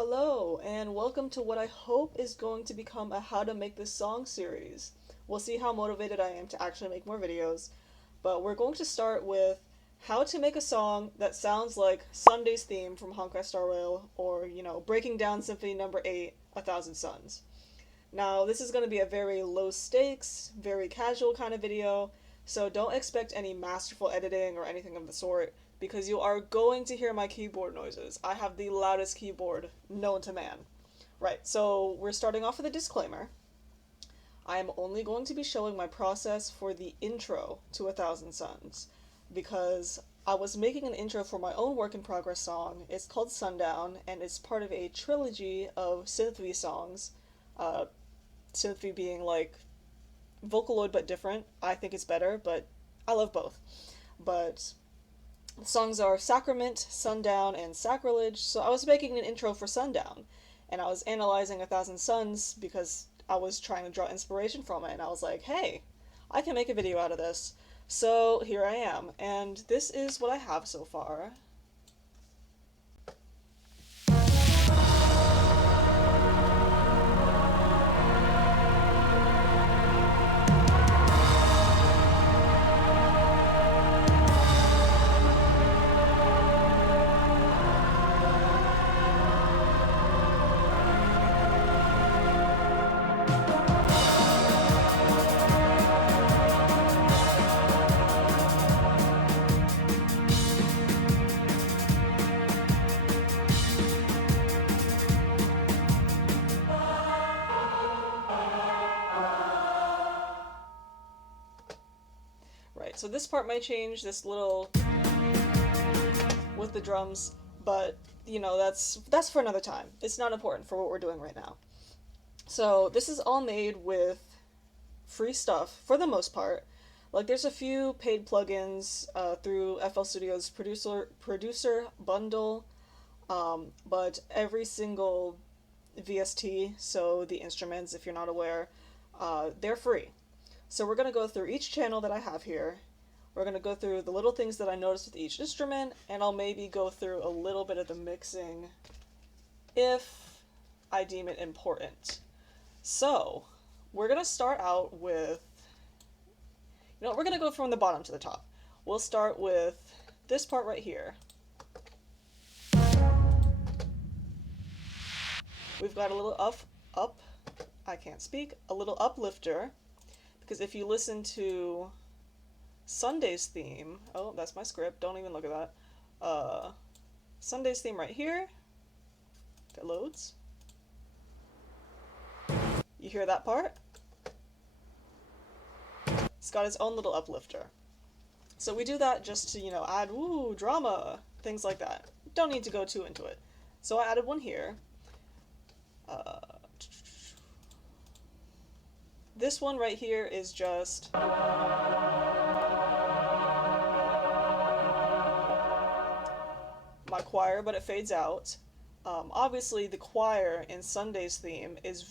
Hello, and welcome to what I hope is going to become a How to Make This Song series. We'll see how motivated I am to actually make more videos, but we're going to start with how to make a song that sounds like Sunday's theme from Honkai Star Rail, or, breaking down Symphony No.8, A Thousand Suns. Now, this is going to be a very low stakes, very casual kind of video, so don't expect any masterful editing or anything of the sort, because you are going to hear my keyboard noises. I have the loudest keyboard known to man. Right, so we're starting off with a disclaimer. I am only going to be showing my process for the intro to A Thousand Suns, because I was making an intro for my own work in progress song. It's called Sundown, and it's part of a trilogy of Symphony songs. Symphony being like Vocaloid but different. I think it's better, but I love both. But the songs are Sacrament, Sundown, and Sacrilege, so I was making an intro for Sundown, and I was analyzing A Thousand Suns because I was trying to draw inspiration from it, and I was like, hey, I can make a video out of this. So here I am, and this is what I have so far. Right, so this part might change, this little with the drums, but that's for another time. It's not important for what we're doing right now. So this is all made with free stuff for the most part. Like, there's a few paid plugins through FL Studio's producer bundle, but every single VST, so the instruments, if you're not aware, they're free. So we're going to go through each channel that I have here. We're going to go through the little things that I noticed with each instrument, and I'll maybe go through a little bit of the mixing if I deem it important. So we're going to start out with, we're going to go from the bottom to the top. We'll start with this part right here. We've got a little a little uplifter, because if you listen to Sunday's theme, oh, that's my script, don't even look at that. Sunday's theme right here, if it loads. You hear that part? It's got its own little uplifter. So we do that just to, add, drama, things like that. Don't need to go too into it. So I added one here. This one right here is just my choir, but it fades out. Obviously, the choir in Sunday's theme is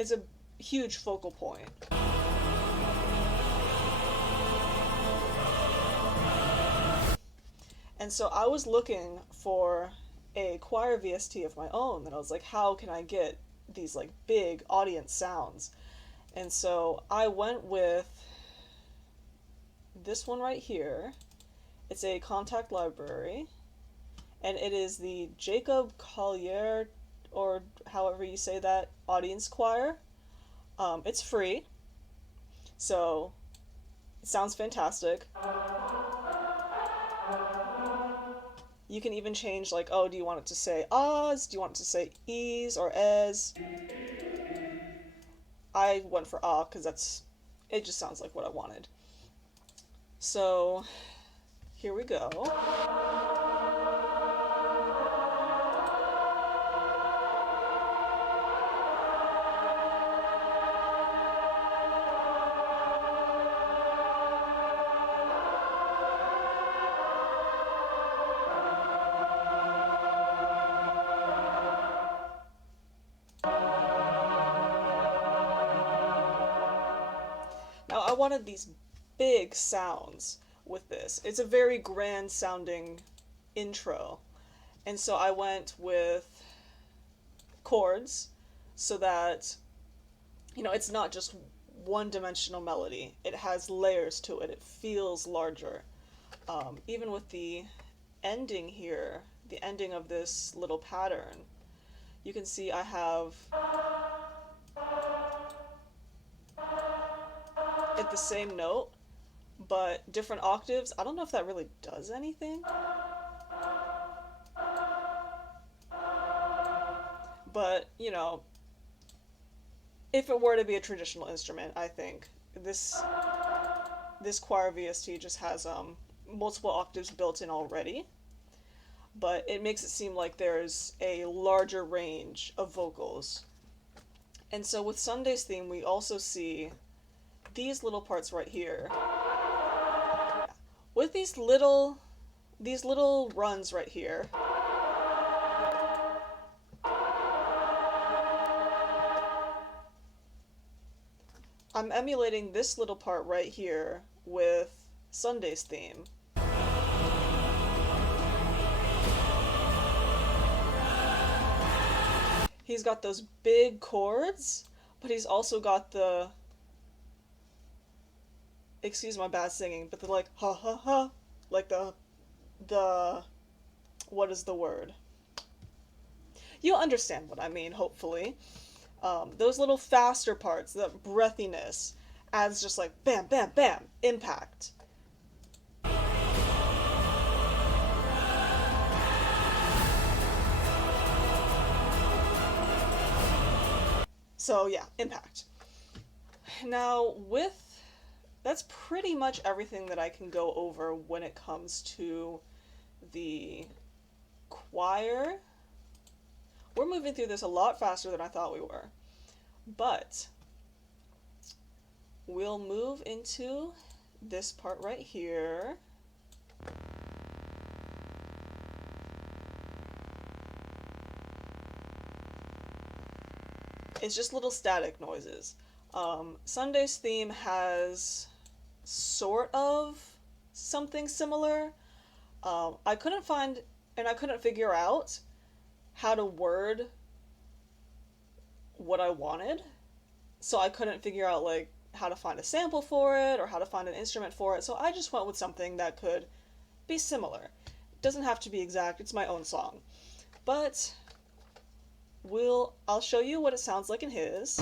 it's a huge focal point. And so I was looking for a choir VST of my own, and I was like, how can I get these like big audience sounds? And so I went with this one right here. It's a contact library, and it is the Jacob Collier, or however you say that, audience choir. It's free, so it sounds fantastic. You can even change, like, oh, do you want it to say ahs? Do you want it to say e's or es? I went for ah because it just sounds like what I wanted. So here we go. Now I wanted these big sounds with this. It's a very grand sounding intro. And so I went with chords so that, it's not just one-dimensional melody. It has layers to it. It feels larger. Even with the ending here, the ending of this little pattern, you can see I have it the same note, but different octaves. I don't know if that really does anything, but if it were to be a traditional instrument, I think this choir VST just has multiple octaves built in already, but it makes it seem like there's a larger range of vocals. And so with Sunday's theme, we also see these little parts right here. With these little runs right here, I'm emulating this little part right here with Sunday's theme. He's got those big chords, but he's also got the, excuse my bad singing, but the like ha ha ha, like the what is the word? You understand what I mean, hopefully. Those little faster parts, the breathiness, adds just like bam, bam, bam, impact. So yeah, impact. Now that's pretty much everything that I can go over when it comes to the choir. We're moving through this a lot faster than I thought we were, but we'll move into this part right here. It's just little static noises. Sunday's theme has sort of something similar. I couldn't find, and I couldn't figure out how to word what I wanted. So I couldn't figure out like how to find a sample for it or how to find an instrument for it. So I just went with something that could be similar. It doesn't have to be exact. It's my own song. But I'll show you what it sounds like in his.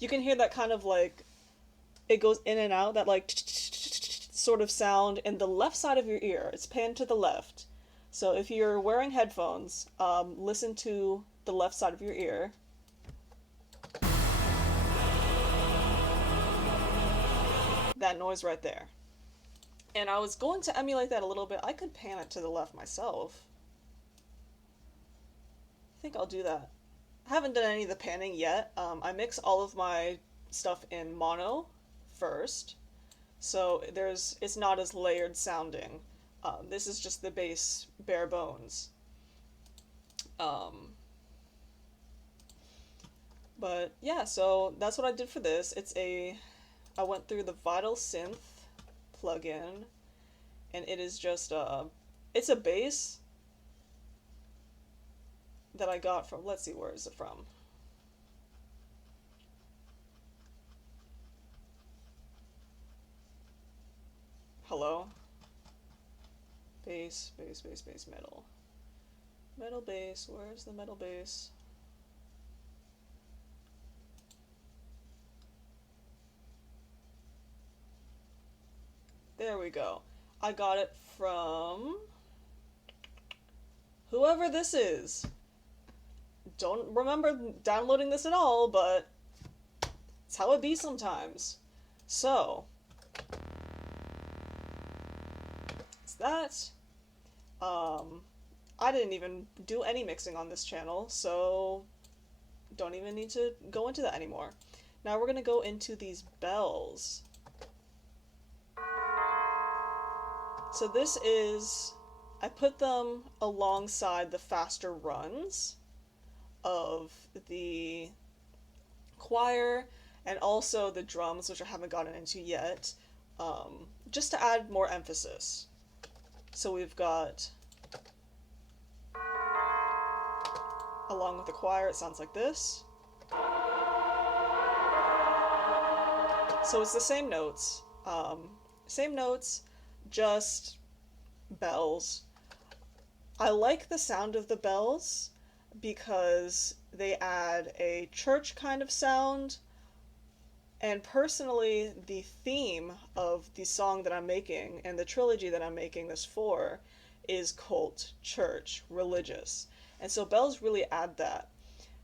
You can hear that kind of like, it goes in and out, that like sort of sound in the left side of your ear. It's panned to the left. So if you're wearing headphones, listen to the left side of your ear. That noise right there. And I was going to emulate that a little bit. I could pan it to the left myself. I think I'll do that. I haven't done any of the panning yet. I mix all of my stuff in mono first, so it's not as layered sounding. This is just the bass, bare bones. But yeah, so that's what I did for this. I went through the Vital Synth plugin, and it is just it's a bass that I got from, let's see, where is it from? Hello? Bass, bass, bass, bass, metal. Metal bass, where's the metal bass? There we go. I got it from whoever this is. Don't remember downloading this at all, but it's how it be sometimes. So, it's that. I didn't even do any mixing on this channel, so don't even need to go into that anymore. Now we're gonna go into these bells. So this is, I put them alongside the faster runs of the choir and also the drums, which I haven't gotten into yet. just to add more emphasis. So we've got, along with the choir, it sounds like this. So it's the same notes, just bells. I like the sound of the bells because they add a church kind of sound. And personally, the theme of the song that I'm making and the trilogy that I'm making this for is cult, church, religious. And so bells really add that.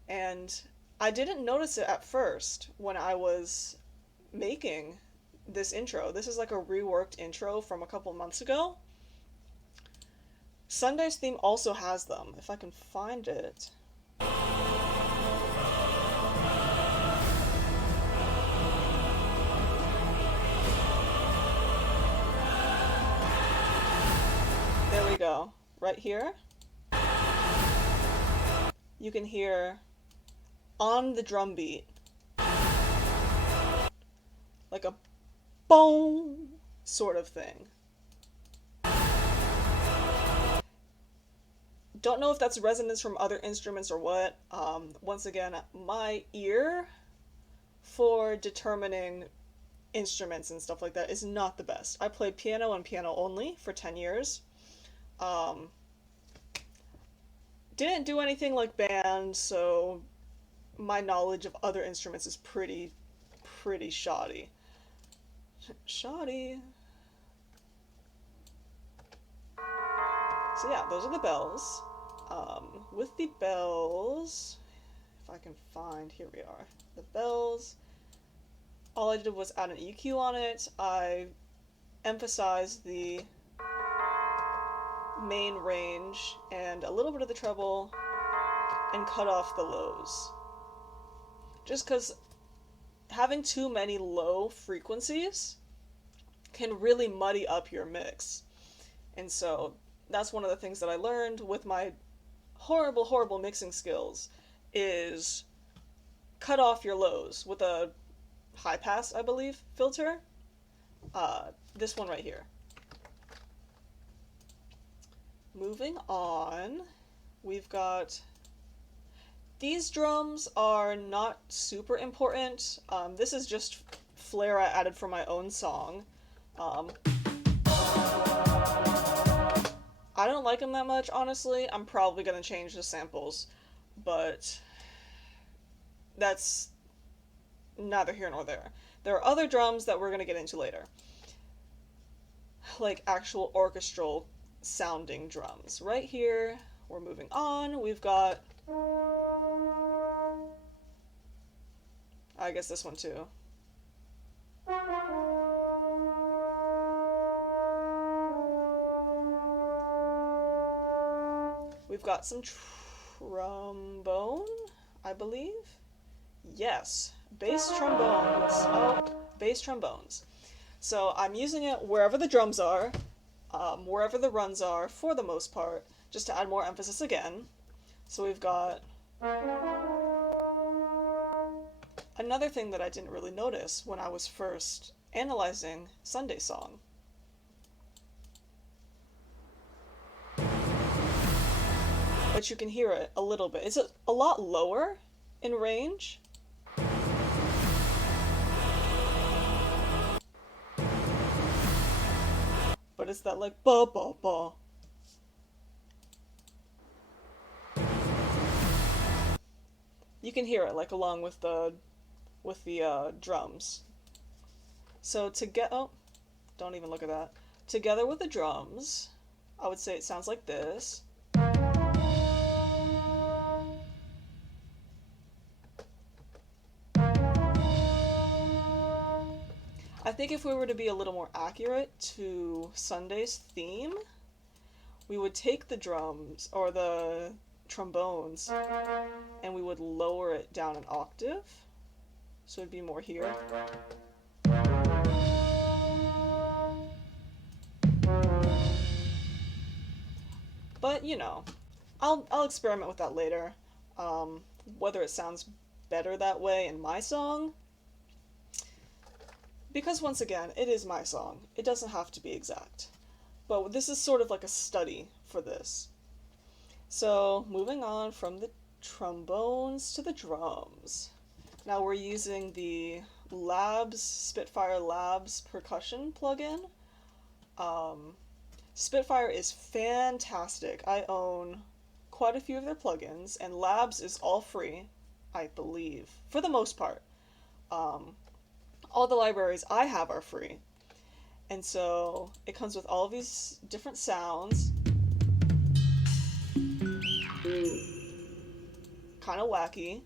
And I didn't notice it at first when I was making this intro. This is like a reworked intro from a couple months ago. Sunday's theme also has them, if I can find it. There we go. Right here, you can hear on the drum beat, like a boom sort of thing. Don't know if that's resonance from other instruments or what. Once again, my ear for determining instruments and stuff like that is not the best. I played piano and piano only for 10 years. Didn't do anything like band, so my knowledge of other instruments is pretty shoddy. Shoddy. So yeah, those are the bells. With the bells, if I can find, here we are. The bells, all I did was add an EQ on it. I emphasized the main range and a little bit of the treble and cut off the lows. Just because having too many low frequencies can really muddy up your mix. And so that's one of the things that I learned with my horrible mixing skills is cut off your lows with a high pass, I believe, filter. This one right here. Moving on, we've got, these drums are not super important. This is just flair I added for my own song. I don't like them that much, honestly. I'm probably going to change the samples, but that's neither here nor there. There are other drums that we're going to get into later, like actual orchestral sounding drums. Right here, we're moving on. We've got, I guess this one too. We've got some trombone, I believe. Yes, bass trombones. Oh, bass trombones. So I'm using it wherever the drums are, wherever the runs are, for the most part, just to add more emphasis again. So we've got another thing that I didn't really notice when I was first analyzing Sunday's song. But you can hear it a little bit. It's a lot lower in range. But it's that like ba ba ba. You can hear it like along with the drums. So don't even look at that. Together with the drums, I would say it sounds like this. I think if we were to be a little more accurate to Sunday's theme, we would take the drums or the trombones and we would lower it down an octave. So it'd be more here. But, you know, I'll experiment with that later. Whether it sounds better that way in my song, Because once again, it is my song. It doesn't have to be exact. But this is sort of like a study for this. So, moving on from the trombones to the drums. Now we're using the Spitfire Labs percussion plugin. Spitfire is fantastic. I own quite a few of their plugins, and Labs is all free, I believe, for the most part. All the libraries I have are free. And so it comes with all of these different sounds. Kind of wacky,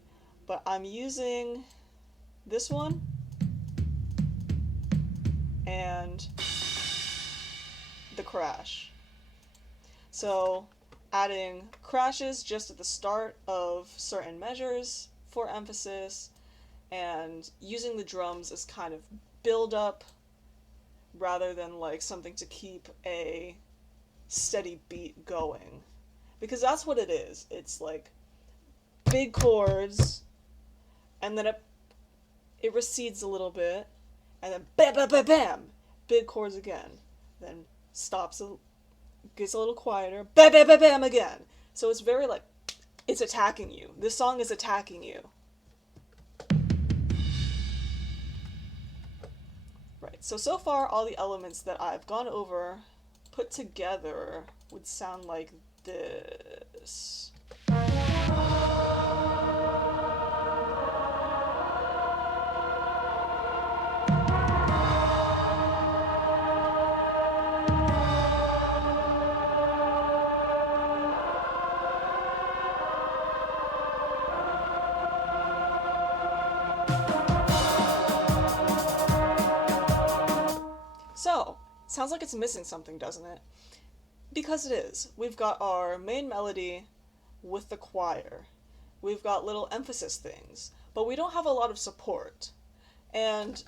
but I'm using this one and the crash. So adding crashes just at the start of certain measures for emphasis, and using the drums as kind of build up rather than like something to keep a steady beat going. Because that's what it is. It's like big chords, and then it recedes a little bit, and then bam, bam, bam, bam, big chords again. Then stops, gets a little quieter, bam, bam, bam, bam again. So it's very like, it's attacking you. This song is attacking you. Right, so far all the elements that I've gone over put together would sound like this. So, sounds like it's missing something, doesn't it? Because it is. We've got our main melody with the choir. We've got little emphasis things, but we don't have a lot of support. And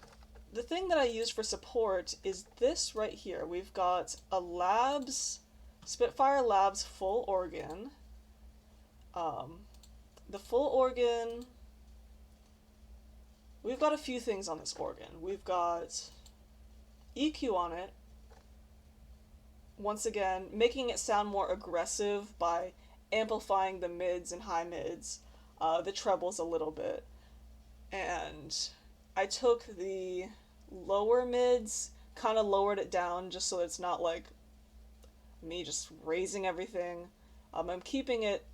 the thing that I use for support is this right here. We've got a Spitfire Labs full organ. The full organ, we've got a few things on this organ. We've got EQ on it, once again, making it sound more aggressive by amplifying the mids and high mids, the trebles a little bit. And I took the lower mids, kind of lowered it down just so it's not like me just raising everything. I'm keeping it,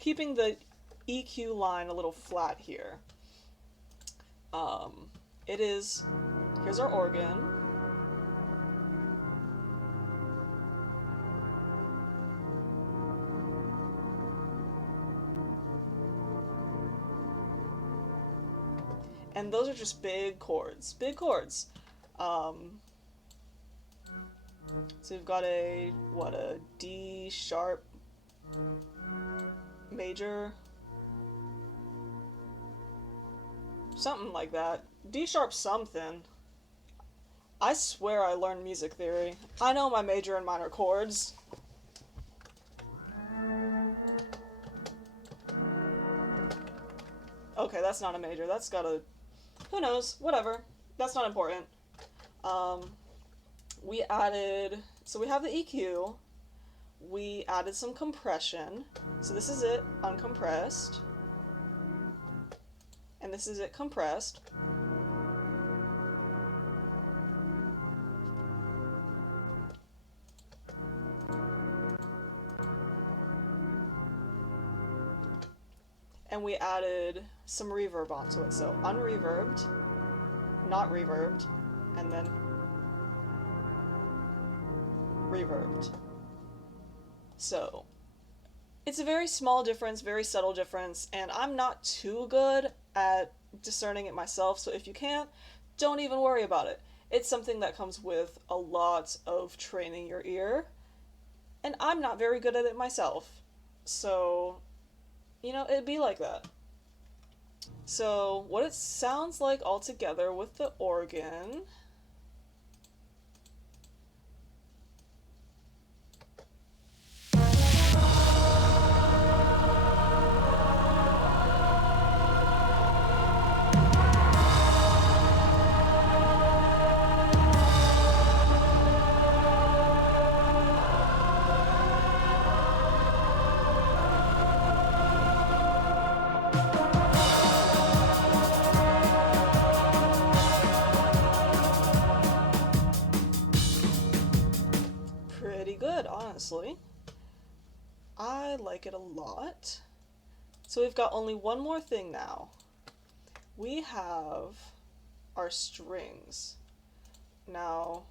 keeping the EQ line a little flat here. Here's our organ. And those are just big chords. Big chords. So we've got a D sharp major. Something like that. D sharp something. I swear I learned music theory. I know my major and minor chords. Okay, that's not a major. That's got a... Who knows? Whatever. That's not important. We added... So we have the EQ. We added some compression. So this is it, uncompressed. And this is it, compressed. And we added some reverb onto it. So unreverbed, not reverbed, and then reverbed. So it's a very small difference, very subtle difference, and I'm not too good at discerning it myself, so if you can't, don't even worry about it. It's something that comes with a lot of training your ear, and I'm not very good at it myself. So, it'd be like that. So, what it sounds like all together with the organ... honestly. I like it a lot. So we've got only one more thing now. We have our strings. Now,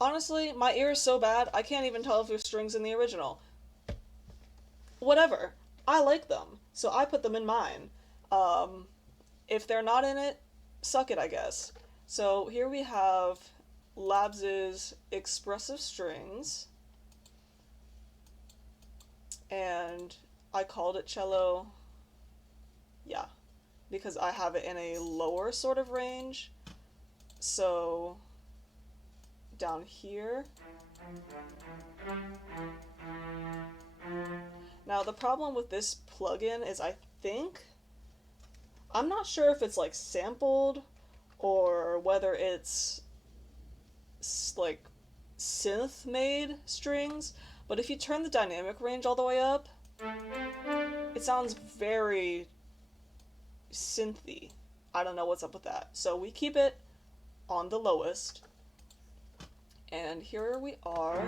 honestly, my ear is so bad, I can't even tell if there's strings in the original. Whatever. I like them, so I put them in mine. If they're not in it, suck it, I guess. So here we have Labs' expressive strings, and I called it cello, yeah, because I have it in a lower sort of range. So down here. Now the problem with this plugin is I'm not sure if it's like sampled or whether it's like synth made strings, but if you turn the dynamic range all the way up, it sounds very synthy. I don't know what's up with that. So we keep it on the lowest. And here we are.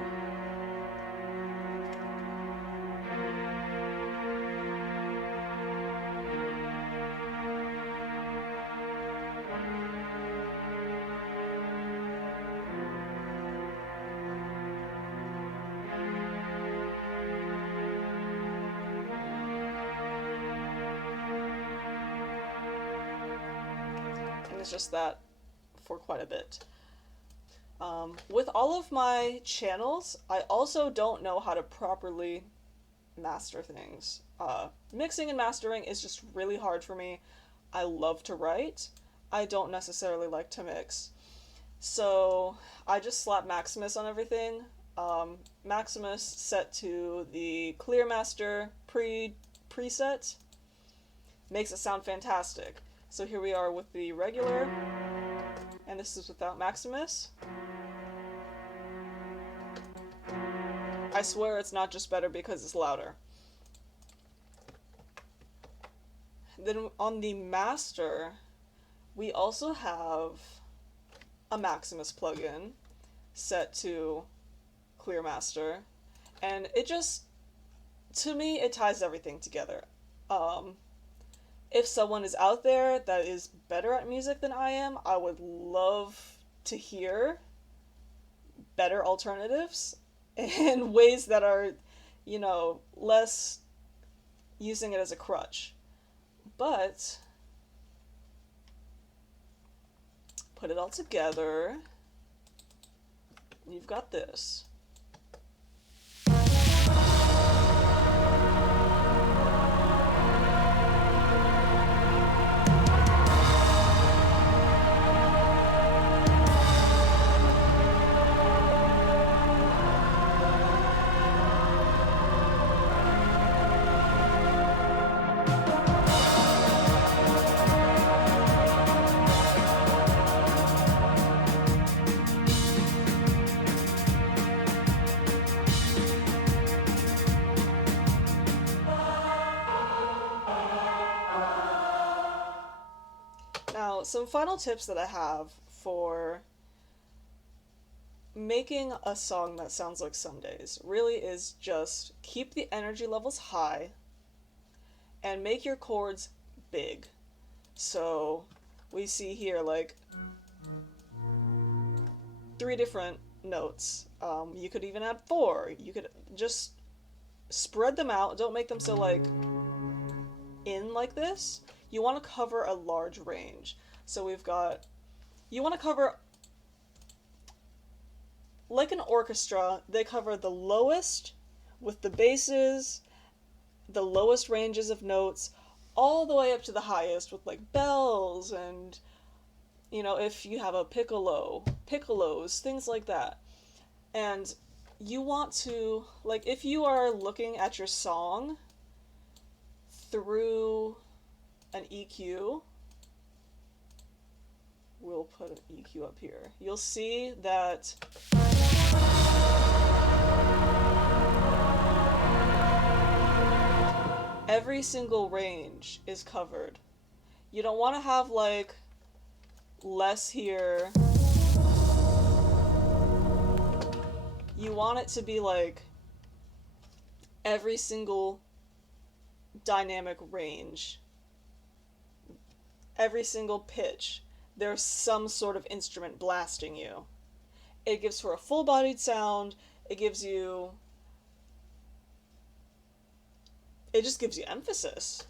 And it's just that for quite a bit. With all of my channels, I also don't know how to properly master things. Mixing and mastering is just really hard for me. I love to write. I don't necessarily like to mix. So I just slap Maximus on everything. Maximus set to the Clear Master preset makes it sound fantastic. So here we are with the regular, and this is without Maximus. I swear it's not just better because it's louder. Then on the master, we also have a Maximus plugin set to Clear Master, and it just, to me, it ties everything together. If someone is out there that is better at music than I am, I would love to hear better alternatives and ways that are, less using it as a crutch. But put it all together, you've got this. Now, some final tips that I have for making a song that sounds like Sundays really is just keep the energy levels high and make your chords big. So we see here like 3 different notes. You could even add 4. You could just spread them out. Don't make them so like in like this. You want to cover a large range. So you want to cover, like an orchestra, they cover the lowest with the basses, the lowest ranges of notes, all the way up to the highest with like bells and, if you have a piccolos, things like that. And you want to, like, if you are looking at your song through an EQ, we'll put an EQ up here. You'll see that every single range is covered. You don't want to have like less here. You want it to be like every single dynamic range, every single pitch, there's some sort of instrument blasting you. It gives for a full bodied sound, it gives you. It just gives you emphasis.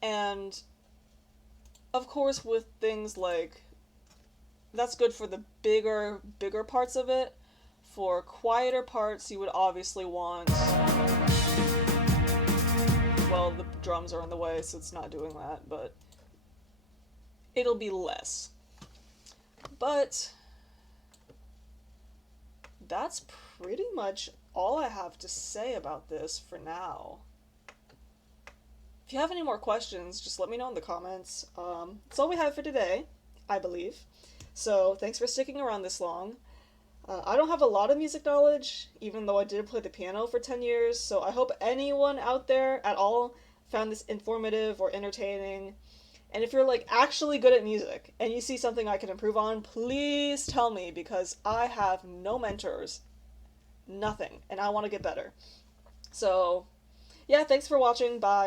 And of course, with things like. That's good for the bigger parts of it. For quieter parts, you would obviously want. Well, the drums are in the way, so it's not doing that, but it'll be less. But that's pretty much all I have to say about this for now. If you have any more questions, just let me know in the comments. That's all we have for today, I believe. So thanks for sticking around this long. I don't have a lot of music knowledge, even though I did play the piano for 10 years, so I hope anyone out there at all found this informative or entertaining. And if you're like actually good at music and you see something I can improve on, please tell me, because I have no mentors, nothing, and I want to get better. So, yeah, thanks for watching. Bye.